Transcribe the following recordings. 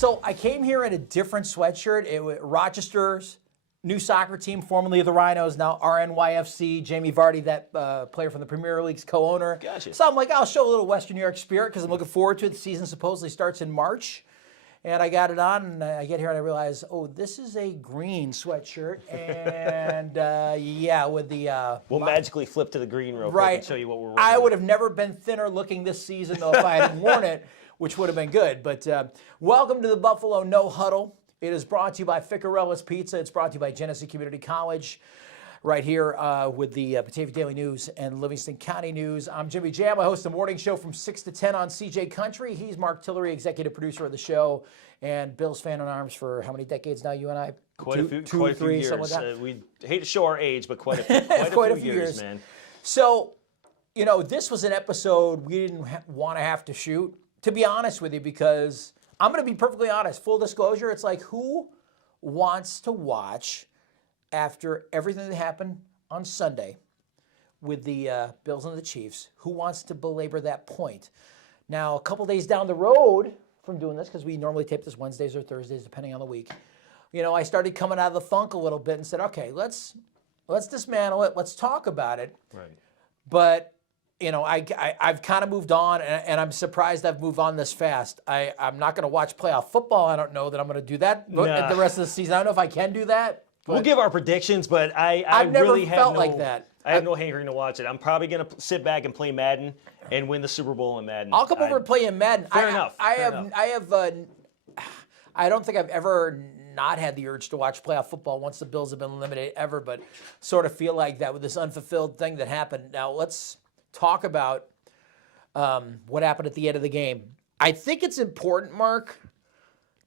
So I came here in a different sweatshirt. It was Rochester's new soccer team, formerly of the Rhinos, now RNYFC. Jamie Vardy, that player from the Premier League's co-owner. Gotcha. So I'm like, I'll show a little Western New York spirit because I'm looking forward to it. The season supposedly starts in March. And I got it on, and I get here and I realize, oh, this is a green sweatshirt. And yeah, with the... we'll magically flip to the green real quick and show you what we're working I with. would have never been thinner looking this season, though, if I hadn't worn it, which would have been good. But welcome to the Buffalo No Huddle. It is brought to you by Ficarella's Pizza. It's brought to you by Genesee Community College, right here with the Batavia Daily News and Livingston County News. I'm Jimmy Jam. I host the morning show from 6 to 10 on CJ Country. He's Mark Tillery, executive producer of the show, and Bills fan in arms for how many decades now, you and I? Quite a few three, years. something like that. We hate to show our age, but quite a few years, man. So, you know, this was an episode we didn't want to have to shoot, to be honest with you, because I'm going to be perfectly honest. Full disclosure, it's like, who wants to watch after everything that happened on Sunday with the Bills and the Chiefs? Who wants to belabor that point? Now, a couple days down the road from doing this, because we normally tape this Wednesdays or Thursdays, depending on the week, you know, I started coming out of the funk a little bit and said, okay, let's dismantle it. Let's talk about it. Right. But, you know, I've kind of moved on, and I'm surprised I've moved on this fast. I'm not going to watch playoff football. I don't know that I'm going to do that the rest of the season. I don't know if I can do that. We'll give our predictions, but I've never really felt have like that. I have no hankering to watch it. I'm probably going to sit back and play Madden and win the Super Bowl in Madden. I'll come over and play in Madden. Fair enough. I don't think I've ever not had the urge to watch playoff football once the Bills have been eliminated ever, but sort of feel like that with this unfulfilled thing that happened. Now let's talk about what happened at the end of the game. I think it's important, Mark,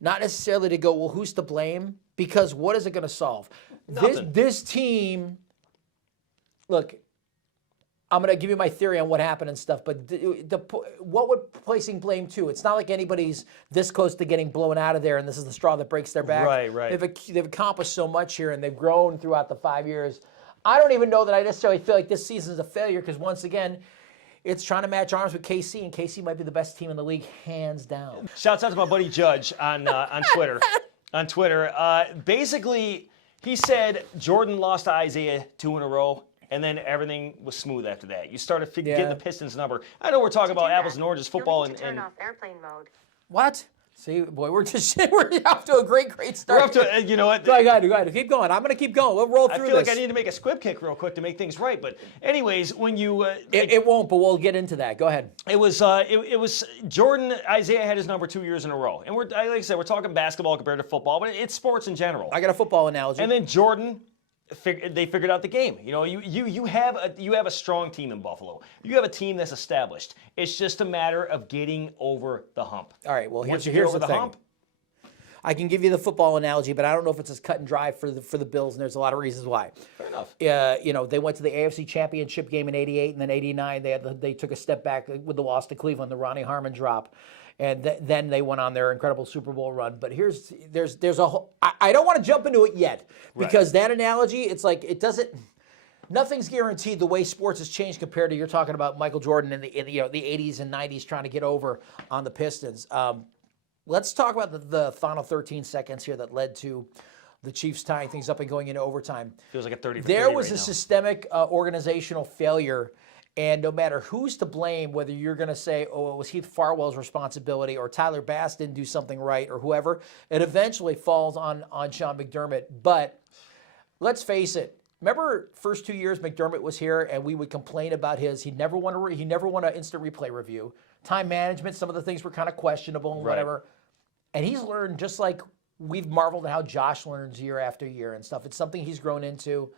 not necessarily to go, well, who's to blame? Because what is it going to solve? This team, look, I'm going to give you my theory on what happened and stuff, but what would placing blame to? It's not like anybody's this close to getting blown out of there, and this is the straw that breaks their back. Right. They've accomplished so much here, and they've grown throughout the 5 years. I don't even know that I necessarily feel like this season is a failure, because once again, it's trying to match arms with KC, and KC might be the best team in the league, hands down. Shouts out to my buddy Judge on Twitter. Basically, he said Jordan lost to Isaiah 2 in a row, and then everything was smooth after that. You started getting the Pistons number. I know we're talking about apples and oranges, football, and turn off airplane mode. What? See, boy, we're off to a great start. We're off to, you know what? Go ahead. Keep going. I'm going to keep going. We'll roll through this. I feel like I need to make a squib kick real quick to make things right. But anyways, when you... it won't, but we'll get into that. Go ahead. It was Jordan, Isaiah had his number 2 years in a row. And like I said, we're talking basketball compared to football, but it's sports in general. I got a football analogy. And then Jordan... they figured out the game. You know, you have a strong team in Buffalo. You have a team that's established. It's just a matter of getting over the hump. All right. Well, Once you here's get over the the thing. hump, I can give you the football analogy, but I don't know if it's as cut and dry for the Bills, and there's a lot of reasons why. fair enough. You know, they went to the AFC Championship game in '88, and then '89 they took a step back with the loss to Cleveland, the Ronnie Harmon drop, and then they went on their incredible Super Bowl run. But there's a whole. I don't want to jump into it yet because that analogy, it's like it doesn't. Nothing's guaranteed. The way sports has changed compared to you're talking about Michael Jordan in the 80s and 90s trying to get over on the Pistons. Let's talk about the final 13 seconds here that led to the Chiefs tying things up and going into overtime. Feels like a 30 for 30 There was right a now. systemic organizational failure, and no matter who's to blame, whether you're going to say, oh, it was Heath Farwell's responsibility or Tyler Bass didn't do something right or whoever, it eventually falls on Sean McDermott. But let's face it. Remember, first 2 years McDermott was here, and we would complain about he never won an instant replay review. Time management, some of the things were kind of questionable and whatever. And he's learned, just like we've marveled at how Josh learns year after year and stuff. It's something he's grown into.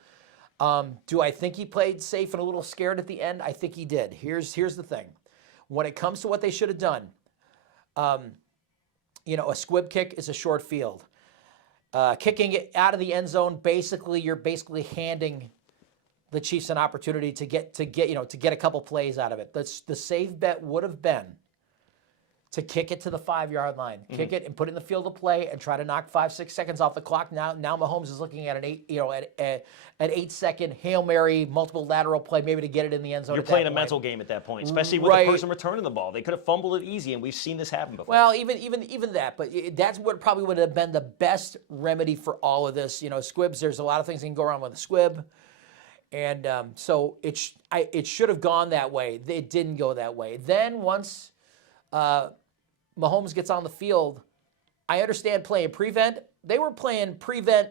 Do I think he played safe and a little scared at the end? I think he did. Here's the thing. When it comes to what they should have done, a squib kick is a short field. Kicking it out of the end zone, you're handing the Chiefs an opportunity to get a couple plays out of it. The safe bet would have been to kick it to the 5-yard line, kick it and put it in the field of play and try to knock 5-6 seconds off the clock. Now Mahomes is looking at an 8-second Hail Mary, multiple lateral play, maybe to get it in the end zone. You're playing a mental game at that point, especially with the person returning the ball. They could have fumbled it easy, and we've seen this happen before. Well, even that, but that's what probably would have been the best remedy for all of this. Squibs. There's a lot of things that can go around with a squib. And so it should have gone that way. It didn't go that way. Then once Mahomes gets on the field, I understand playing prevent. They were playing prevent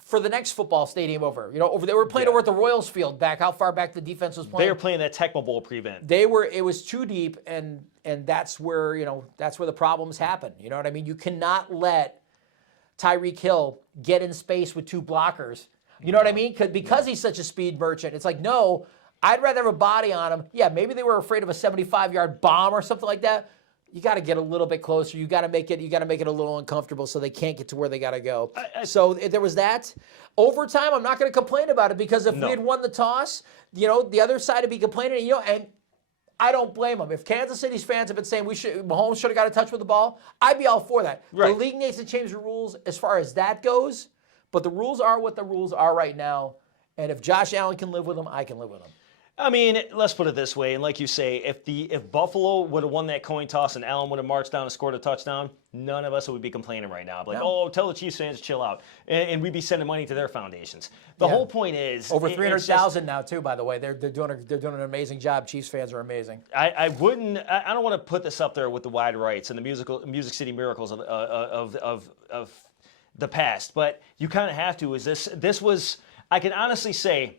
for the next football stadium over. They were playing over at the Royals field back. How far back the defense was playing? They were playing that Tecmo Bowl prevent. It was too deep, and that's where the problems happen. You know what I mean? You cannot let Tyreek Hill get in space with 2 blockers. You know what I mean? Because he's such a speed merchant. It's like, no, I'd rather have a body on him. Yeah, maybe they were afraid of a 75-yard bomb or something like that. You got to get a little bit closer. You got to make it a little uncomfortable so they can't get to where they got to go. So there was that. Overtime, I'm not going to complain about it because if we had won the toss, the other side would be complaining. And I don't blame them. If Kansas City's fans have been saying Mahomes should have got a touch with the ball, I'd be all for that. Right. The league needs to change the rules as far as that goes. But the rules are what the rules are right now. And if Josh Allen can live with them, I can live with them. I mean, let's put it this way, and like you say, if Buffalo would have won that coin toss and Allen would have marched down and scored a touchdown, none of us would be complaining right now. Tell the Chiefs fans to chill out, and we'd be sending money to their foundations. The whole point is over 300,000 now too. By the way, they're doing an amazing job. Chiefs fans are amazing. I don't want to put this up there with the wide rights and the Music City Miracles of the past, but you kind of have to. This was, I can honestly say,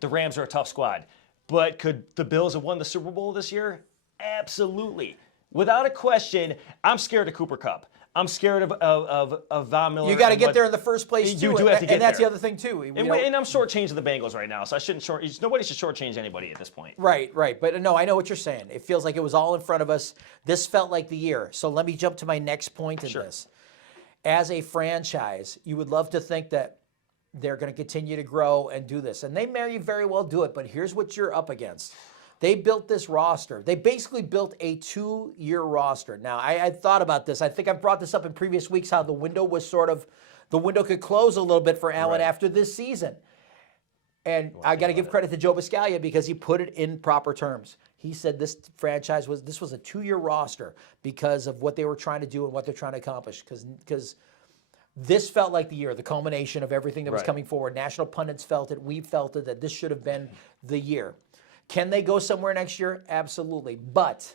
the Rams are a tough squad. But could the Bills have won the Super Bowl this year? Absolutely. Without a question, I'm scared of Cooper Kupp. I'm scared of Von Miller. You got to get there in the first place, too. You do have to get there. And that's the other thing, too. And I'm shortchanging the Bengals right now, so nobody should shortchange anybody at this point. Right. But no, I know what you're saying. It feels like it was all in front of us. This felt like the year. So let me jump to my next point in this. As a franchise, you would love to think that they're going to continue to grow and do this. And they may very well do it, but here's what you're up against. They built this roster. They basically built a 2-year roster. Now, I thought about this. I think I've brought this up in previous weeks, how the window could close a little bit for Allen after this season. And I got to give credit to Joe Biscaglia because he put it in proper terms. He said this franchise was a 2-year roster because of what they were trying to do and what they're trying to accomplish. Because this felt like the year, the culmination of everything that was coming forward. National pundits felt it. We felt it, that this should have been the year. Can they go somewhere next year? Absolutely. But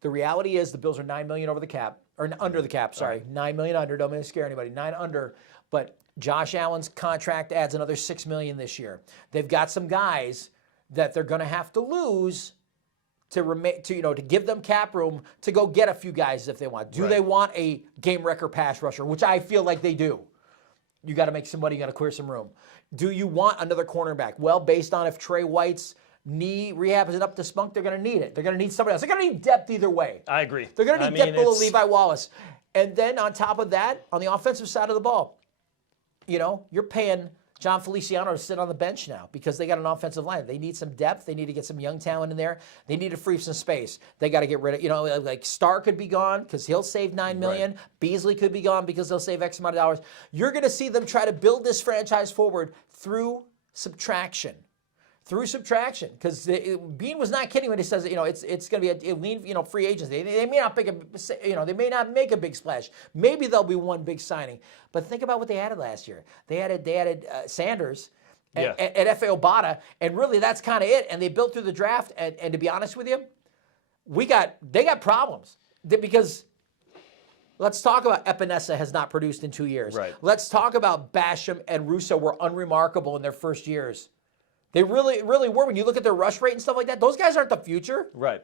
the reality is the Bills are $9 million over the cap, or under the cap, sorry. $9 million under. Don't mean to scare anybody. 9 under. But Josh Allen's contract adds another $6 million this year. They've got some guys that they're going to have to lose to give them cap room to go get a few guys if they want. Do they want a game record pass rusher, which I feel like they do? You got to make some money. You got to clear some room. Do you want another cornerback? Well, based on if Trey White's knee rehab isn't up to spunk, they're going to need it. They're going to need somebody else. They're going to need depth either way. I agree. They're going to need depth below Levi Wallace. And then on top of that, on the offensive side of the ball, you're paying John Feliciano to sit on the bench now because they got an offensive line. They need some depth. They need to get some young talent in there. They need to free some space. They got to get rid of, like Starr could be gone because he'll save $9 million. Beasley could be gone because they'll save X amount of dollars. You're going to see them try to build this franchise forward through subtraction. Because Bean was not kidding when he says it's going to be a lean free agency. They may not make a big splash. Maybe there'll be one big signing. But think about what they added last year. They added Sanders and F.A. Obata, and really that's kind of it. And they built through the draft. And to be honest with you, they got problems because. Let's talk about Epinesa has not produced in 2 years. Right. Let's talk about Basham and Russo were unremarkable in their first years. They really, really were. When you look at their rush rate and stuff like that, those guys aren't the future. Right.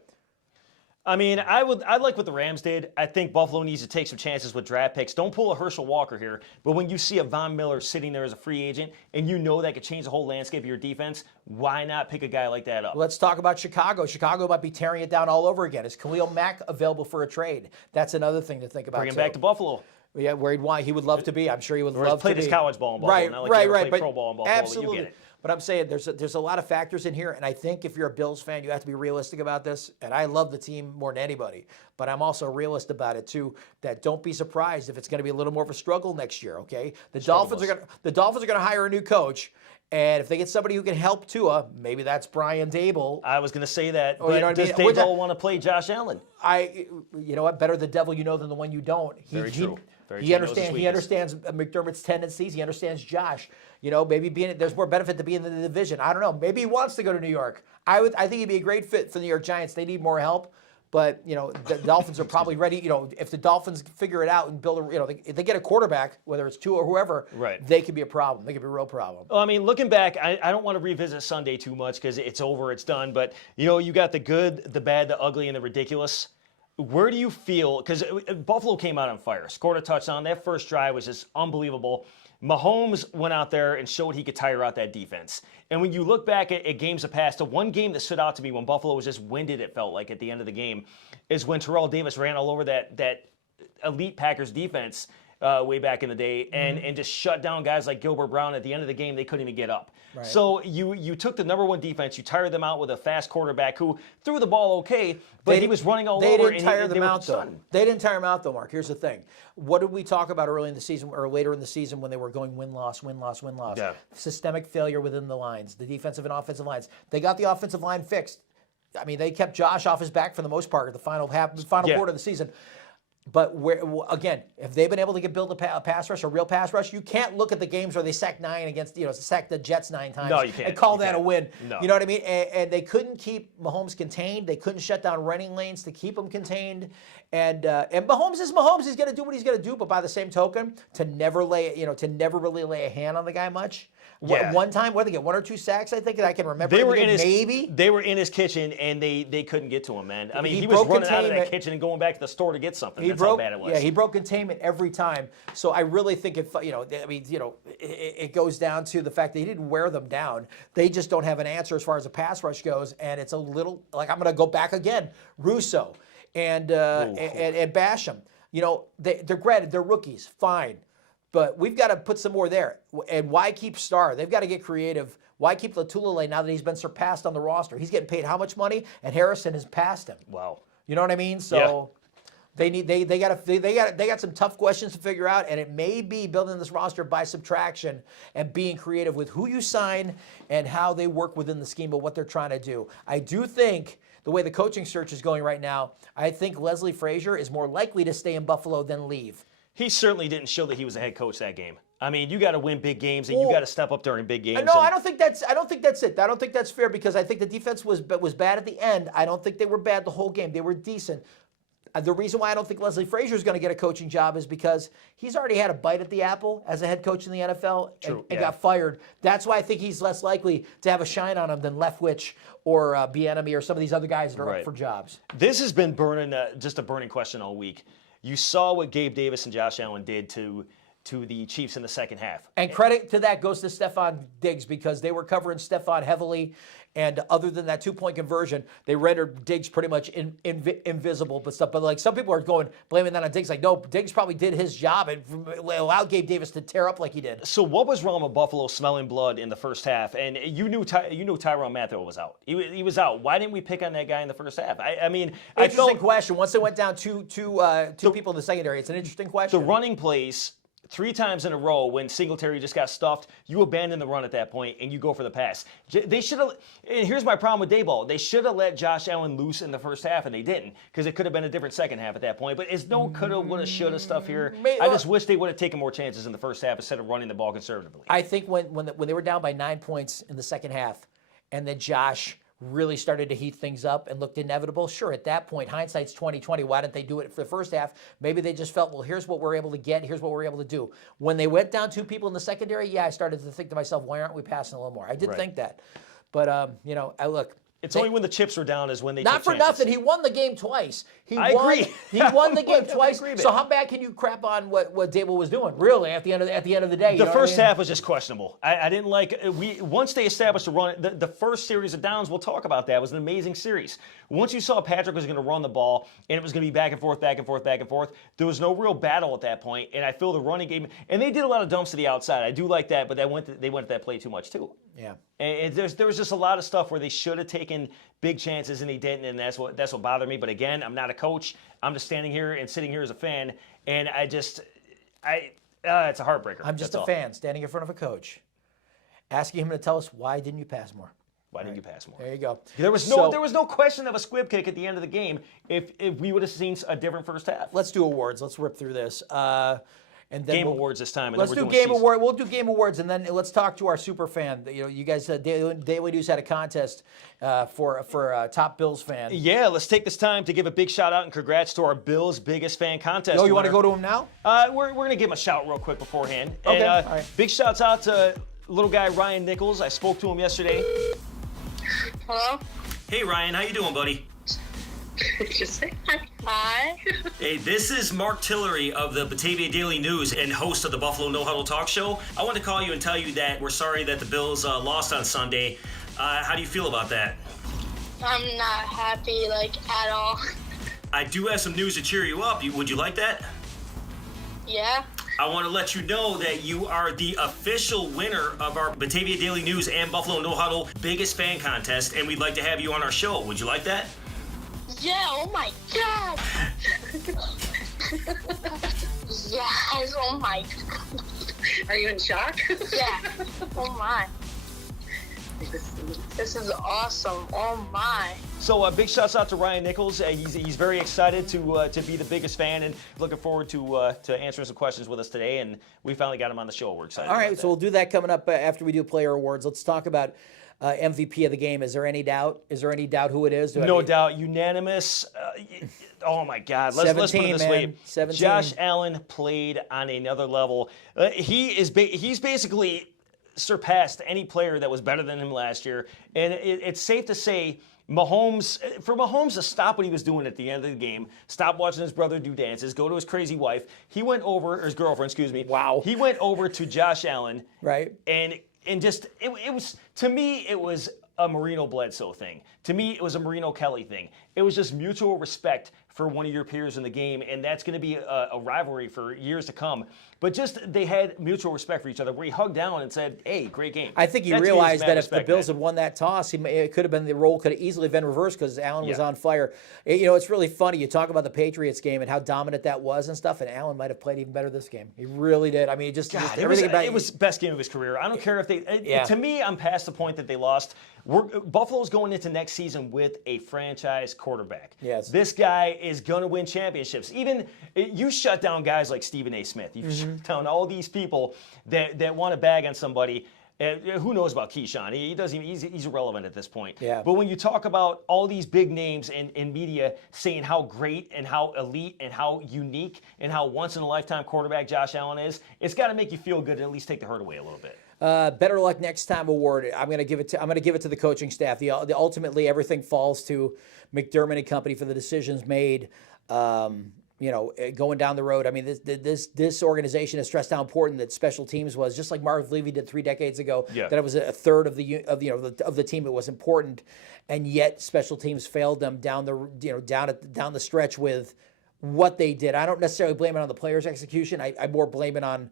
I mean, I like what the Rams did. I think Buffalo needs to take some chances with draft picks. Don't pull a Herschel Walker here. But when you see a Von Miller sitting there as a free agent and you know that could change the whole landscape of your defense, why not pick a guy like that up? Let's talk about Chicago. Chicago might be tearing it down all over again. Is Khalil Mack available for a trade? That's another thing to think about. Bring him back to Buffalo. Yeah, where he would love to be. I'm sure he would love to be. Played his college ball in Buffalo. Right. Play but pro ball in Buffalo. Absolutely. You get it. But I'm saying there's a lot of factors in here, and I think if you're a Bills fan, you have to be realistic about this. And I love the team more than anybody, but I'm also a realist about it too. That don't be surprised if it's going to be a little more of a struggle next year. Okay, the Dolphins are going to hire a new coach. And if they get somebody who can help Tua, maybe that's Brian Dable. I was going to say that, Or, you know but what I does mean? Dayball want to play Josh Allen? You know what? Better the devil you know than the one you don't. Very true. Very He true. he understands McDermott's tendencies. He understands Josh. You know, maybe there's more benefit to being in the division. I don't know. Maybe he wants to go to New York. I think he'd be a great fit for the New York Giants. They need more help. But, you know, the Dolphins are probably ready. You know, if the Dolphins figure it out and build if they get a quarterback, whether it's Tua or whoever, right, they could be a problem. They could be a real problem. Well, I mean, looking back, I don't want to revisit Sunday too much because it's over, it's done. But, you know, you got the good, the bad, the ugly, and the ridiculous. Where do you feel, because Buffalo came out on fire, scored a touchdown. That first drive was just unbelievable. Mahomes went out there and showed he could tire out that defense. And when you look back at games of past, the one game that stood out to me when Buffalo was just winded, it felt like at the end of the game, is when Terrell Davis ran all over that elite Packers defense way back in the day and just shut down guys like Gilbert Brown. At the end of the game, they couldn't even get up. Right. So you took the number one defense, you tired them out with a fast quarterback who threw the ball okay, but he was running all over. They didn't tire them out, though. They didn't tire them out, though, Mark. Here's the thing. What did we talk about early in the season or later in the season when they were going win-loss, win-loss, win-loss? Yeah. Systemic failure within the lines, the defensive and offensive lines. They got the offensive line fixed. I mean, they kept Josh off his back for the most part at the final quarter of the season. But again, if they've been able to build a pass rush, a real pass rush, you can't look at the games where they sacked sacked the Jets 9 times no, you can't. and call that a win. No. You know what I mean? And they couldn't keep Mahomes contained. They couldn't shut down running lanes to keep him contained. And Mahomes is Mahomes. He's going to do what he's going to do. But by the same token, to never really lay a hand on the guy much. Yeah. One time, what did they get? 1 or 2 sacks, I think, that I can remember. They were in his kitchen, and they couldn't get to him, man. I mean, he was running out of that kitchen and going back to the store to get something. That's how bad it was. Yeah, he broke containment every time. So I really think it goes down to the fact that he didn't wear them down. They just don't have an answer as far as a pass rush goes, and it's a little like I'm going to go back again. Russo and Basham. You know, they're granted they're rookies, fine. But we've got to put some more there. And why keep Starr? They've got to get creative. Why keep Latulele now that he's been surpassed on the roster? He's getting paid how much money? And Harrison has passed him. Wow. You know what I mean? So they got some tough questions to figure out, and it may be building this roster by subtraction and being creative with who you sign and how they work within the scheme of what they're trying to do. I do think the way the coaching search is going right now, I think Leslie Frazier is more likely to stay in Buffalo than leave. He certainly didn't show that he was a head coach that game. I mean, you got to win big games, and you got to step up during big games. No, I don't think that's it. I don't think that's fair because I think the defense was bad at the end. I don't think they were bad the whole game. They were decent. The reason why I don't think Leslie Frazier is going to get a coaching job is because he's already had a bite at the apple as a head coach in the NFL and got fired. That's why I think he's less likely to have a shine on him than Leftwich or Bieniemy or some of these other guys that are up for jobs. This has been just a burning question all week. You saw what Gabe Davis and Josh Allen did to the Chiefs in the second half. And credit to that goes to Stephon Diggs because they were covering Stephon heavily. And other than that 2-point conversion, they rendered Diggs pretty much invisible. But like some people are blaming that on Diggs. Like, no, Diggs probably did his job and allowed Gabe Davis to tear up like he did. So what was wrong with Buffalo smelling blood in the first half? And you knew Tyrann Mathieu was out. He was out. Why didn't we pick on that guy in the first half? I mean, interesting question. Once they went down two people in the secondary, it's an interesting question. The running plays 3 times in a row when Singletary just got stuffed, you abandon the run at that point and you go for the pass. They should have, and here's my problem with Dayball. They should have let Josh Allen loose in the first half, and they didn't because it could have been a different second half at that point. But it's no coulda, woulda, shoulda stuff here. I just wish they would have taken more chances in the first half instead of running the ball conservatively. I think when they were down by 9 points in the second half, and then Josh really started to heat things up and looked inevitable. Sure, at that point, hindsight's 20/20. Why didn't they do it for the first half? Maybe they just felt, well, here's what we're able to get. Here's what we're able to do. When they went down 2 people in the secondary, I started to think to myself, why aren't we passing a little more? I did think that. But, I look. It's only when the chips were down is when they not took for chances. nothing. He won the game twice. I agree. He won the game twice. So how bad can you crap on what Dable was doing? Really, at the end of the day, the first half was just questionable. I didn't like. Once they established the run, the first series of downs. We'll talk about that. Was an amazing series. Once you saw Patrick was going to run the ball and it was going to be back and forth, back and forth, back and forth. There was no real battle at that point, and I feel the running game. And they did a lot of dumps to the outside. I do like that, but they went at that play too much too. Yeah. And there was just a lot of stuff where they should have taken big chances and they didn't, and that's what bothered me. But again, I'm not a coach. I'm just standing here and sitting here as a fan, and it's a heartbreaker. I'm just That's a all. fan standing in front of a coach, asking him to tell us why didn't you pass more. Why didn't you pass more? There you go. There was no question of a squib kick at the end of the game if we would have seen a different first half. Let's do awards. Let's rip through this. And then Game awards this time. And Let's then do we're doing game season. award. We'll do game awards, and then let's talk to our super fan. You guys, Daily News had a contest for top Bills fan. Yeah, let's take this time to give a big shout out and congrats to our Bills' biggest fan contest. Oh, you want to winner. go to him now? We're going to give him a shout real quick beforehand. Okay, And, all right. Big shouts out to little guy Ryan Nichols. I spoke to him yesterday. Hello? Hey Ryan, how you doing, buddy? Just say hi. Hey, this is Mark Tillery of the Batavia Daily News and host of the Buffalo No Huddle Talk Show. I want to call you and tell you that we're sorry that the Bills lost on Sunday. How do you feel about that? I'm not happy, at all. I do have some news to cheer you up. Would you like that? Yeah? I want to let you know that you are the official winner of our Batavia Daily News and Buffalo No Huddle biggest fan contest, and we'd like to have you on our show. Would you like that? Yeah, oh my god! Yes, oh my god. Are you in shock? Yeah, oh my. This is awesome, oh my. So big shouts out to Ryan Nichols. He's very excited to be the biggest fan and looking forward to answering some questions with us today. And we finally got him on the show. We're excited. All right, about so that. we'll do that coming up after we do player awards. Let's talk about MVP of the game. Is there any doubt? Is there any doubt who it is? No doubt, unanimous. Oh my God! Let's put it 17, this man. way: 17. Josh Allen played on another level. He's basically surpassed any player that was better than him last year, and it's safe to say. For Mahomes to stop what he was doing at the end of the game, stop watching his brother do dances, go to his crazy wife. He went over, or his girlfriend, excuse me. Wow. He went over to Josh Allen. Right. And just it was, to me, it was a Marino Bledsoe thing. To me, it was a Marino Kelly thing. It was just mutual respect for one of your peers in the game, and that's going to be a rivalry for years to come. But just they had mutual respect for each other, where he hugged down and said, "Hey, great game." I think he That to me is realized mad that if the respect, Bills man. had won that toss, it could have been the role could have easily been reversed because Allen was Yeah. on fire. It's really funny. You talk about the Patriots game and how dominant that was and stuff, and Allen might have played even better this game. He really did. I mean, just God, everything about it was best game of his career. I don't care if they. Yeah. To me, I'm past the point that they lost. Buffalo's going into next season with a franchise quarterback. Yes. This guy is going to win championships. Even you shut down guys like Stephen A. Smith. You Mm-hmm. shut down all these people that want to bag on somebody. Who knows about Keyshawn? He's irrelevant at this point. Yeah. But when you talk about all these big names in media saying how great and how elite and how unique and how once in a lifetime quarterback Josh Allen is, it's got to make you feel good and at least take the hurt away a little bit. Better luck next time award. I'm going to give it to the coaching staff. The ultimately everything falls to McDermott and company for the decisions made. Going down the road. I mean, this organization has stressed how important that special teams was, just like Marv Levy did 3 decades ago. Yeah. That it was a third of the team. It was important, and yet special teams failed them down the stretch with what they did. I don't necessarily blame it on the players' execution. I more blame it on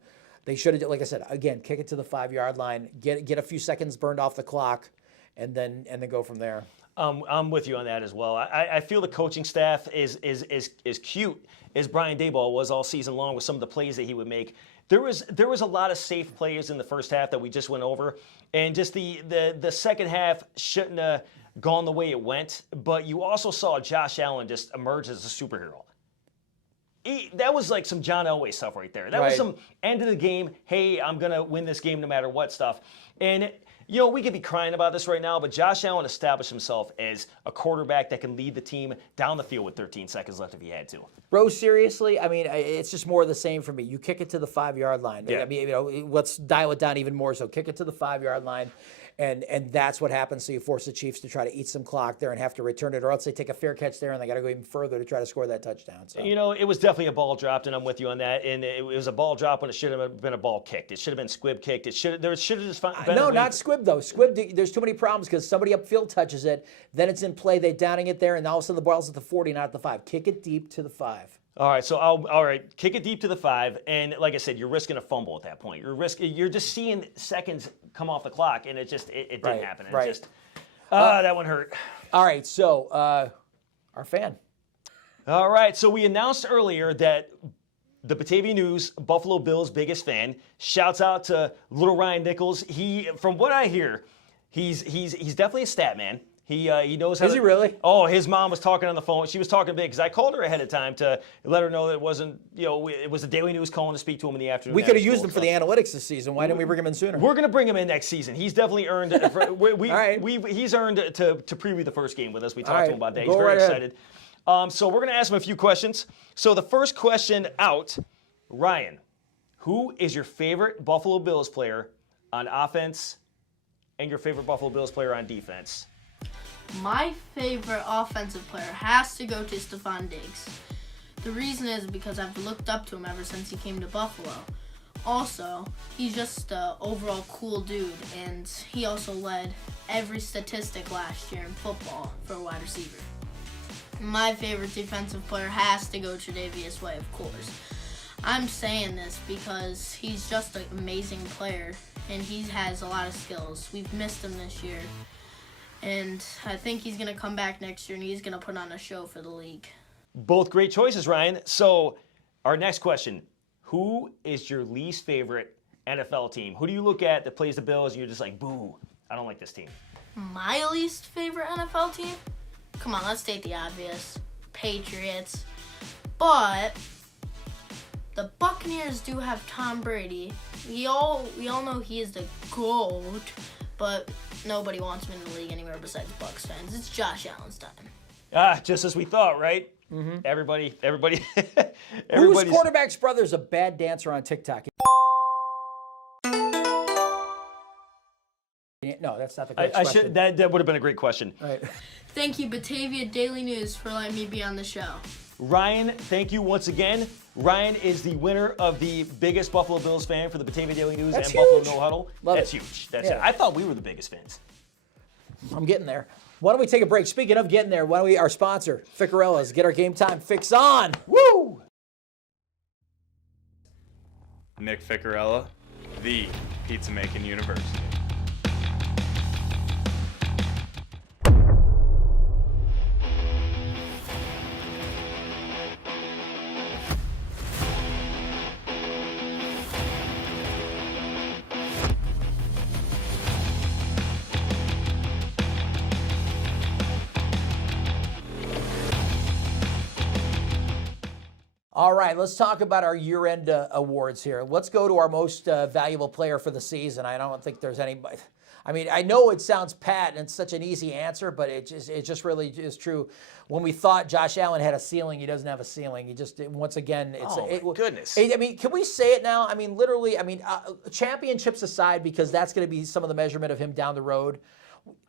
they should have, like I said, again, kick it to the 5-yard line, get a few seconds burned off the clock, and then go from there. I'm with you on that as well. I feel the coaching staff is cute as Brian Daboll was all season long with some of the plays that he would make. There was a lot of safe plays in the first half that we just went over, and just the second half shouldn't have gone the way it went. But you also saw Josh Allen just emerge as a superhero. That was like some John Elway stuff right there. That was Right. some end of the game. Hey, I'm gonna win this game no matter what stuff. And we could be crying about this right now, but Josh Allen established himself as a quarterback that can lead the team down the field with 13 seconds left if he had to. Bro, seriously, I mean, it's just more of the same for me. You kick it to the 5-yard line. Yeah. I mean, let's dial it down even more. So kick it to the 5-yard line, and that's what happens. So you force the Chiefs to try to eat some clock there and have to return it, or else they take a fair catch there and they got to go even further to try to score that touchdown. So. It was definitely a ball dropped, and I'm with you on that. And it was a ball drop when it should have been a ball kicked. It should have been squib kicked. There should have just been No, a not squib though. Squib, there's too many problems because somebody upfield touches it, then it's in play. They're downing it there, and all of a sudden the ball's at the 40, not at the 5. Kick it deep to the 5. All right, so all right, kick it deep to the 5, and like I said, you're risking a fumble at that point. You're just seeing seconds come off the clock, and it didn't Right, happen. right. That one hurt. All right, so our fan. All right, so we announced earlier that the Batavia News, Buffalo Bills' biggest fan, shouts out to little Ryan Nichols. He, from what I hear, he's definitely a stat man. He knows how. Is he really? Oh, his mom was talking on the phone. She was talking big because I called her ahead of time to let her know that it wasn't, it was the Daily News calling to speak to him in the afternoon. We could have used him for the analytics this season. Why didn't we bring him in sooner? We're going to bring him in next season. He's definitely earned. right. He's earned to preview the first game with us. We talked right. to him about that. He's Go very right ahead. excited. So we're going to ask him a few questions. So the first question out, Ryan, who is your favorite Buffalo Bills player on offense and your favorite Buffalo Bills player on defense? My favorite offensive player has to go to Stephon Diggs. The reason is because I've looked up to him ever since he came to Buffalo. Also, he's just an overall cool dude, and he also led every statistic last year in football for a wide receiver. My favorite defensive player has to go to Tre'Davious White, of course. I'm saying this because he's just an amazing player, and he has a lot of skills. We've missed him this year. And I think he's going to come back next year, and he's going to put on a show for the league. Both great choices, Ryan. So our next question, who is your least favorite NFL team? Who do you look at that plays the Bills and you're just like, boo, I don't like this team? My least favorite NFL team? Come on, let's state the obvious. Patriots. But the Buccaneers do have Tom Brady. We all know he is the GOAT, but nobody wants him in the league anywhere besides Bucs fans. It's Josh Allen's time. Just as we thought, right? Mm-hmm. Everybody. Whose quarterback's brother is a bad dancer on TikTok? No, that's not the question. That would have been a great question. Right. Thank you, Batavia Daily News, for letting me be on the show. Ryan, thank you once again. Ryan is the winner of the biggest Buffalo Bills fan for the Batavia Daily News That's and Buffalo huge. No Huddle. That's huge. That's Yeah. it. I thought we were the biggest fans. I'm getting there. Why don't we take a break? Speaking of getting there, why don't we, our sponsor, Ficarella's, get our game time fix on. Woo! Nick Ficarella, the pizza making university. All right, let's talk about our year-end awards here. Let's go to our most valuable player for the season. I don't think there's anybody. I mean, I know it sounds pat and it's such an easy answer, but it just really is true. When we thought Josh Allen had a ceiling, he doesn't have a ceiling. He just, once again, it's Goodness. I mean, can we say it now? I mean, literally, championships aside, because that's going to be some of the measurement of him down the road.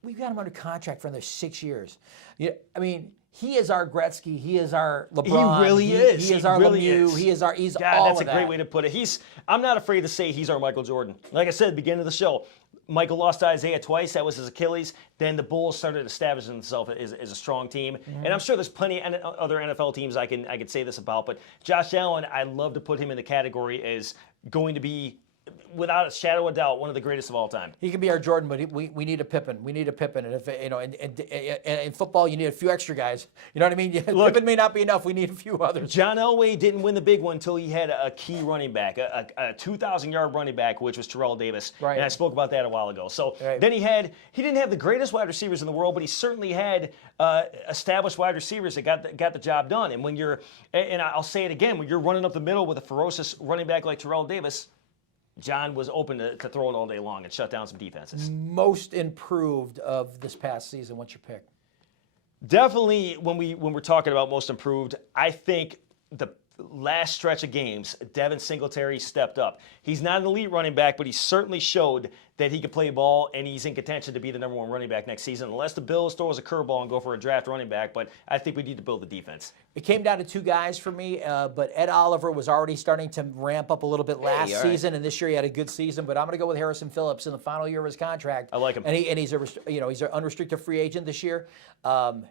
We've got him under contract for another 6 years. I mean, he is our Gretzky. He is our LeBron. He really is. He is our really Lemieux. is. He's God, all that's of a great that. way to put it. I'm not afraid to say he's our Michael Jordan. Like I said at the beginning of the show, Michael lost to Isaiah twice. That was his Achilles. Then the Bulls started establishing themselves as a strong team. Mm-hmm. And I'm sure there's plenty of other NFL teams I could say this about. But Josh Allen, I love to put him in the category as going to be, without a shadow of doubt, one of the greatest of all time. He can be our Jordan, but we need a Pippen. We need a Pippen, and if in football you need a few extra guys. You know what I mean? Look, Pippen may not be enough. We need a few others. John Elway didn't win the big one until he had a key running back, a 2,000-yard running back, which was Terrell Davis. Right. And I spoke about that a while ago. So Right. then he didn't have the greatest wide receivers in the world, but he certainly had established wide receivers that got the job done. And and I'll say it again, when you're running up the middle with a ferocious running back like Terrell Davis, John was open to throw it all day long and shut down some defenses. Most improved of this past season. What's your pick? Definitely, when we're talking about most improved, I think the last stretch of games, Devin Singletary stepped up. He's not an elite running back, but he certainly showed that he could play ball and he's in contention to be the number 1 running back next season, unless the Bills throw us a curveball and go for a draft running back. But I think we need to build the defense. It came down to 2 guys for me, but Ed Oliver was already starting to ramp up a little bit last all right. season, and this year he had a good season. But I'm going to go with Harrison Phillips in the final year of his contract. I like him. And he's an unrestricted free agent this year.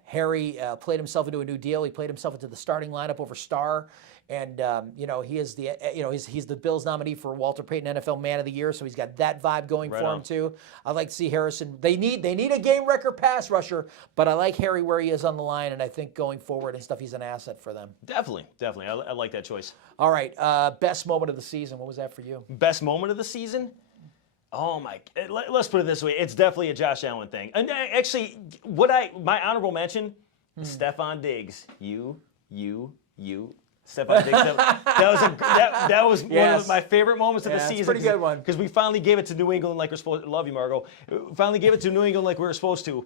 Harry played himself into a new deal. He played himself into the starting lineup over Starr. And he is he's the Bills nominee for Walter Payton NFL Man of the Year, so he's got that vibe going for him too. I'd like to see Harrison. They need a game record pass rusher, but I like Harry where he is on the line, and I think going forward and stuff, he's an asset for them. Definitely. I like that choice. All right, best moment of the season. What was that for you? Best moment of the season? Oh my! Let's put it this way: it's definitely a Josh Allen thing. And actually, my honorable mention, Stephon Diggs. You. Stephon Diggs. That was one of my favorite moments of the season. It's a pretty good one. Because we finally gave it to New England like we're supposed to. Love you, Margot. Finally gave it to New England like we were supposed to.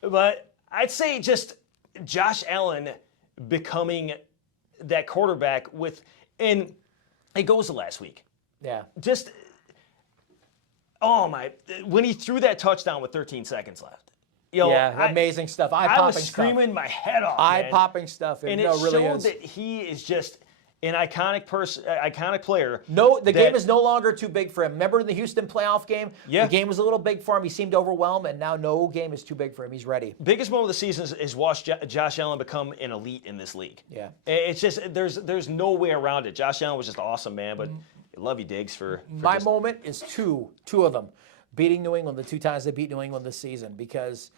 But I'd say just Josh Allen becoming that quarterback and it goes to last week. Yeah. Just, when he threw that touchdown with 13 seconds left. Amazing stuff. I was screaming my head off. Eye-popping stuff. And it really showed is. that he is just an iconic player. No, the game is no longer too big for him. Remember in the Houston playoff game? Yeah. The game was a little big for him. He seemed overwhelmed, and now no game is too big for him. He's ready. Biggest moment of the season is watch Josh Allen become an elite in this league. Yeah. It's just there's no way around it. Josh Allen was just awesome, man. But I love you, Diggs, for my moment is two of them. Beating New England the 2 times they beat New England this season, because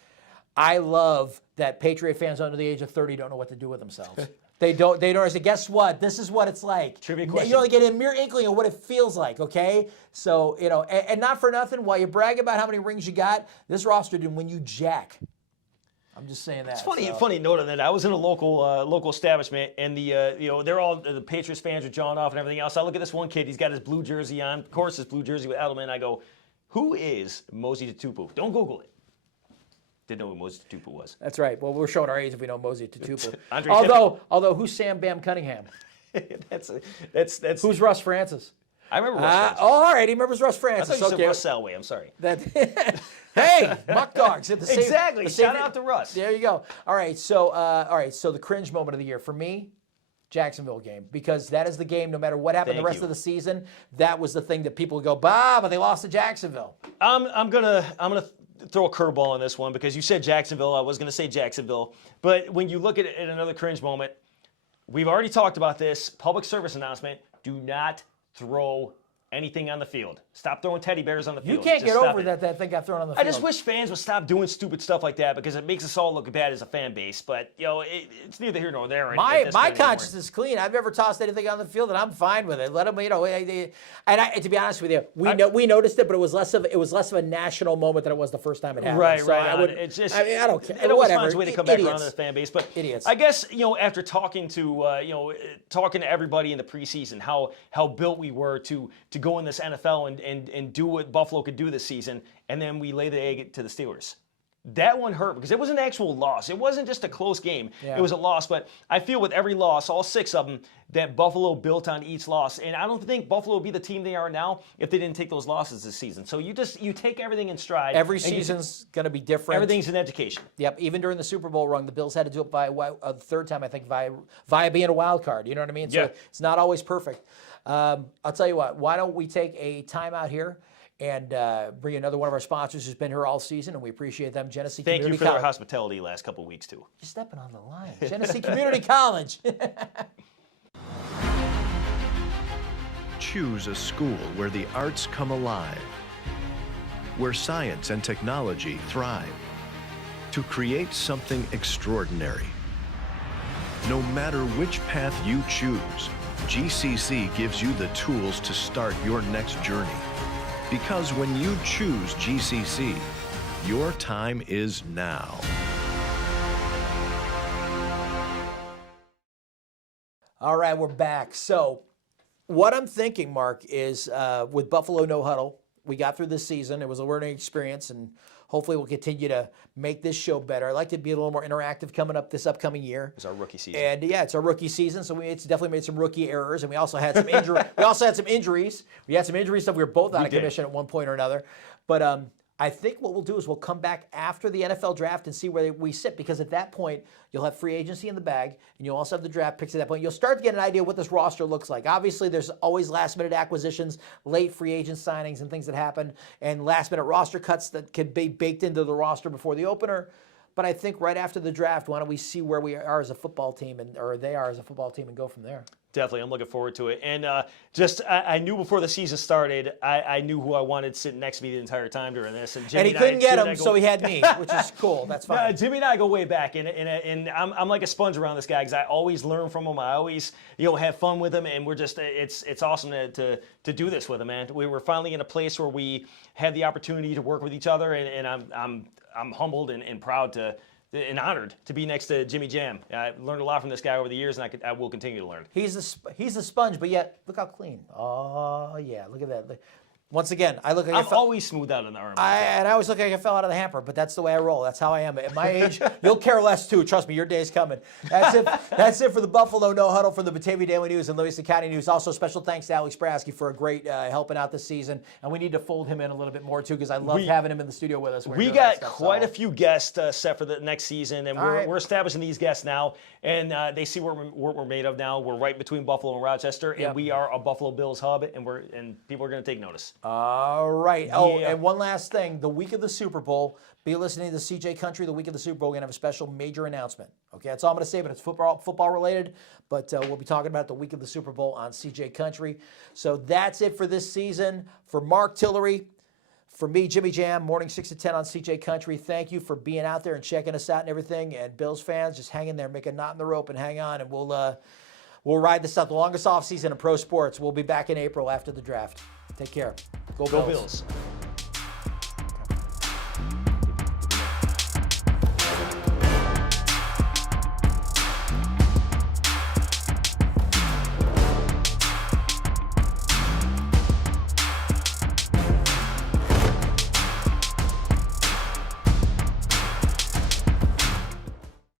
I love that Patriot fans under the age of 30 don't know what to do with themselves. They don't say, guess what? This is what it's like. Trivia question. You only get a mere inkling of what it feels like, okay? So, and not for nothing, while you brag about how many rings you got, this roster didn't win you jack. I'm just saying that. It's funny note on that. I was in a local establishment, and they're all the Patriots fans are jawing off and everything else. I look at this one kid. He's got his blue jersey on. Of course, his blue jersey with Edelman. I go, who is Mosey Tutupu? Don't Google it. Didn't know who Mosey Tutupu was. That's right. Well, we're showing our age if we know Mosey Tutupu. Although, who's Sam Bam Cunningham? that's Who's Russ Francis? I remember Russ Francis. All right, he remembers Russ I Francis. thought you said Russ Salway. I'm sorry. Hey, Muck Dogs. Exactly. Shout out to Russ. There you go. All right, so the cringe moment of the year for me, Jacksonville game, because that is the game. No matter what happened the rest of the season, that was the thing that people go, but they lost to Jacksonville. I'm gonna throw a curveball on this one because you said Jacksonville. I was gonna say Jacksonville, but when you look at it at another cringe moment, we've already talked about this. Public service announcement: do not throw anything on the field. Stop throwing teddy bears on the field. You can't Just get stop over it. that thing got thrown on the field. I just wish fans would stop doing stupid stuff like that because it makes us all look bad as a fan base. But it's neither here nor there. My conscience is clean. I've never tossed anything on the field, and I'm fine with it. Let them, and to be honest with you, we noticed it, but it was less of a national moment than it was the first time it happened. Right, so right. I don't care. It always Whatever. finds a way to come back around Idiots. to the fan base. But Idiots. I guess after talking to everybody in the preseason, how built we were to go in this NFL and do what Buffalo could do this season, and then we lay the egg to the Steelers. That one hurt because it was an actual loss. It wasn't just a close game. Yeah. It was a loss, but I feel with every loss, all 6 of them, that Buffalo built on each loss. And I don't think Buffalo would be the team they are now if they didn't take those losses this season. So you take everything in stride. Every season's going to be different. Everything's an education. Yep. Even during the Super Bowl run, the Bills had to do it by the third time, I think, via being a wild card. You know what I mean? So it's not always perfect. I'll tell you what. Why don't we take a timeout here and bring another one of our sponsors who's been here all season, and we appreciate them, Genesee Community College. Thank you for their hospitality last couple of weeks, too. You're stepping on the line. Genesee Community College. Choose a school where the arts come alive, where science and technology thrive, to create something extraordinary. No matter which path you choose, GCC gives you the tools to start your next journey. Because when you choose GCC, your time is now. All right, we're back. So what I'm thinking, Mark, is with Buffalo No Huddle, We got through this season. It was a learning experience, and hopefully we'll continue to make this show better. I'd like to be a little more interactive coming up this upcoming year. It's our rookie season. And yeah, it's our rookie season, so it's definitely made some rookie errors, and we also had some injury. We also had some injuries. We had some injury stuff. We were both out of commission at one point or another. But I think what we'll do is we'll come back after the NFL draft and see where we sit, because at that point you'll have free agency in the bag, and you'll also have the draft picks at that point. You'll start to get an idea of what this roster looks like. Obviously, there's always last-minute acquisitions, late free agent signings, and things that happen, and last-minute roster cuts that could be baked into the roster before the opener. But I think right after the draft, why don't we see where we are as a football team, or they are as a football team, and go from there. Definitely, I'm looking forward to it. And I knew before the season started, I knew who I wanted sitting next to me the entire time during this. And Jimmy and he couldn't get him, so he had me, which is cool. That's fine. Jimmy and I go way back, and I'm like a sponge around this guy because I always learn from him. I always have fun with him, and we're just it's awesome to do this with him, man. We were finally in a place where we had the opportunity to work with each other, and I'm humbled and proud and honored to be next to Jimmy Jam. I've learned a lot from this guy over the years, and I will continue to learn. He's a sponge, but yet look how clean. Oh yeah, look at that. Once again, I look like I'm always smooth out on the arm. And I always look like I fell out of the hamper, but that's the way I roll. That's how I am. At my age, you'll care less too. Trust me, your day's coming. That's it for the Buffalo No Huddle from the Batavia Daily News and Livingston County News. Also, special thanks to Alex Brasky for a great helping out this season. And we need to fold him in a little bit more too, because I love having him in the studio with us. We got quite a few guests set for the next season, and we're establishing these guests now, and they see what we're made of now. We're right between Buffalo and Rochester, and we are a Buffalo Bills hub, and people are going to take notice. All right. Oh, and one last thing. The week of the Super Bowl, be listening to the CJ Country. The week of the Super Bowl, we're going to have a special major announcement. Okay, that's all I'm going to say, but it's football related. But we'll be talking about the week of the Super Bowl on CJ Country. So that's it for this season. For Mark Tillery, for me, Jimmy Jam, morning 6 to 10 on CJ Country. Thank you for being out there and checking us out and everything. And Bills fans, just hang in there, make a knot in the rope and hang on, and we'll ride this out. The longest offseason in pro sports. We'll be back in April after the draft. Take care. Go Bills.